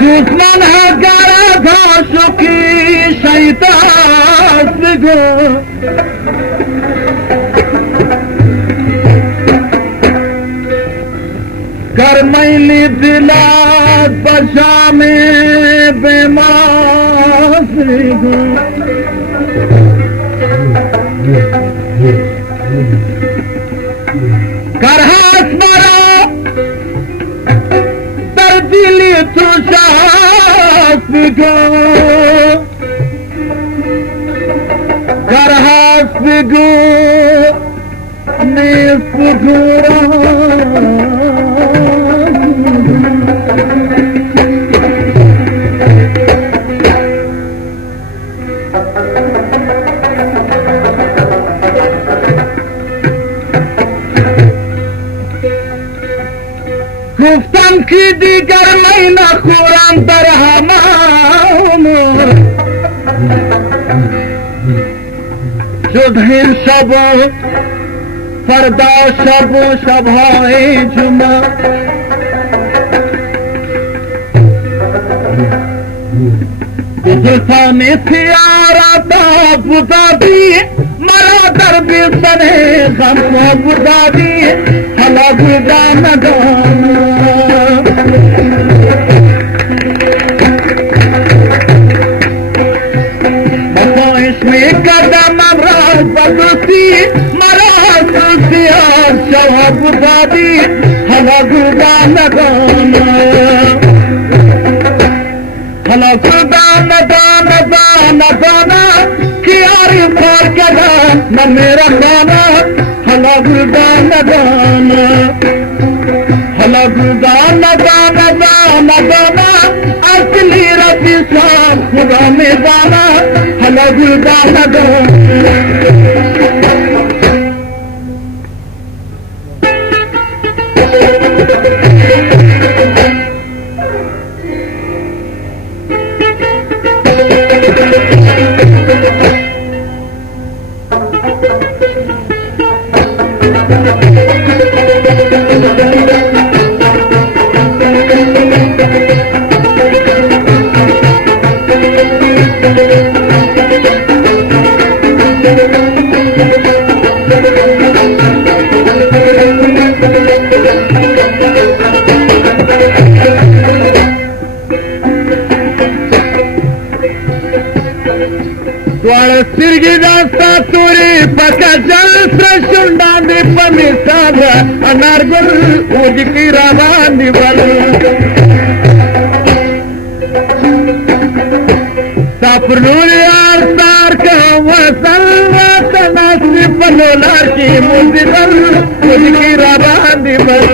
दुश्मन है सुखी शैतान गो कर मैली दिला बशा में बेमास गो कर हाथ मारो दिली तुषास गो कर हाथ गो निस्घुरा गुफ्तन की दिगर महीना कुरान दरहमान शुद्धिर शब फरदा शब शभाए जुमा गुलफाने सियारा बुदादी मरा दर्द सने गम बुदादी हला गुदान इसमें कदम बदलती मरा शवाब दादी हला गुदान हला गुदान दाना कियारी फार कदा न मेरा खाना हला गुदान दाना हला गुदान दाना असली रबी साहब खुदा में दाना हला गुदान दाना तिरगिदास्ता तुरी पका जल श्रशुंडांदी पमिसाद अनारगुल उजकी रावांदी बल सापरूरी आरसार का वसल तनासी पलोलार की मुंदिबल उजकी रावांदी बल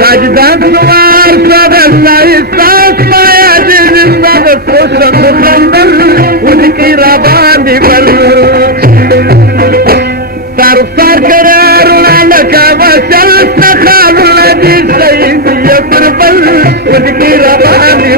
साजदान सुवार सदलाई उनकी राबानी बल सर सर कर का वसल सखाली सही बल उनकी राबानी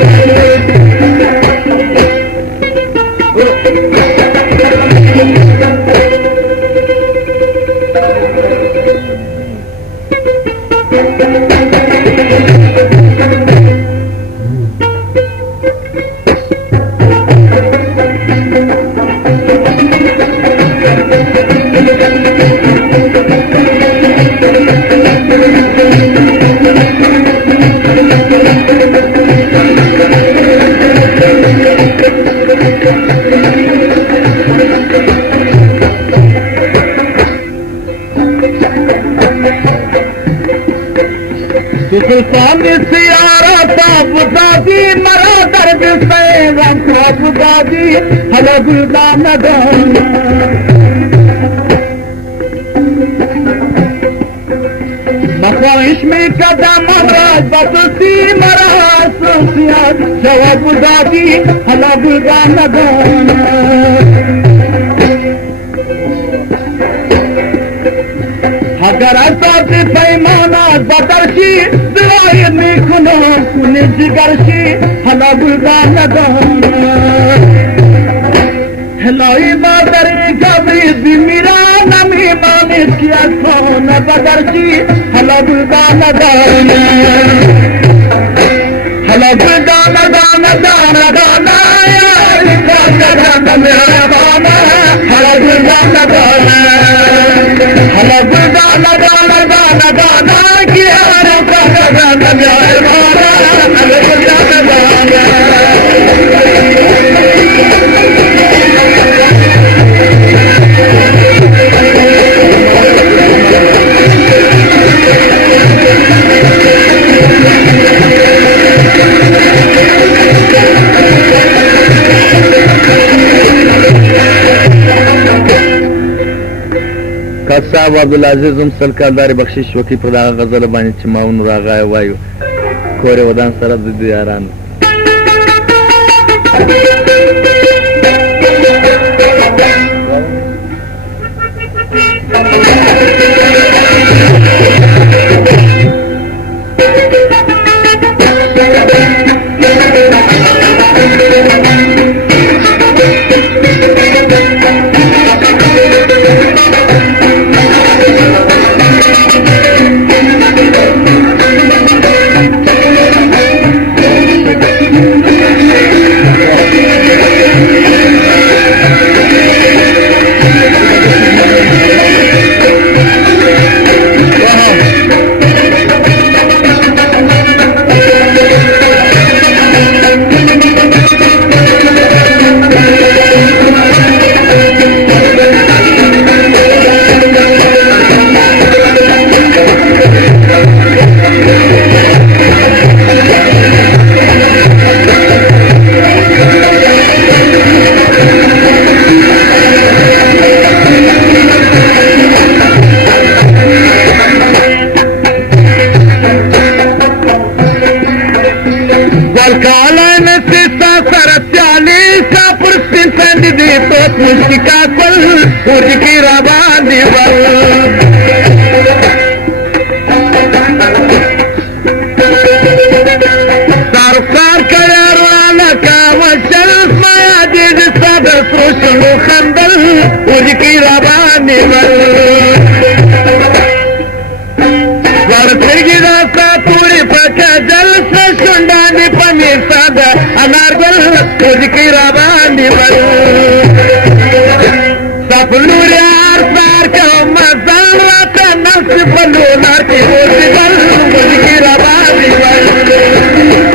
स्वामी सियारा बुदादी मरा दर्द से बुदादी हला गुलदान خواهش میکردم امراض بسوسی مرا حساسیت جواب دادی حالا بودا ندانم اگر اساس پیمانات بدرشی دعای میکنم کنی جگرشی حالا بودا ندانم هلای مادر گبری بیمیران نمیمانید که از خانه بدرشی حالا بودا ندانم حالا بودا ندانم حالا بودا ندانم حالا بودا ندانم که حالا بودا صاحب عبدالعزیز هم سل کالداري بخشش وکړي په دغه غزل باندې چې ما ونو راغی وایو کور ودان سره د یارانو मुश्किका पल उसकी रवानी बल सरकार कराना का वचन माया जिस सब सोचो खंडल उसकी रवानी बल वर्षगी रास्ता पूरी पका जल से सुंडानी पनी सादा अनारगल उसकी रवानी बल Sapulur yaar saar ka mazal rata nafs baluna ki hozi bal mujki rawazi bal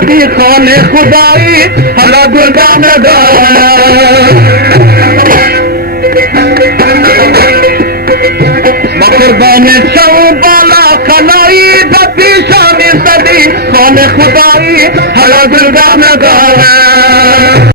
زبی خان خدایی حالا گردان قربان شو بالا کلایی زبی شان زبی خان خدایی حالا گردان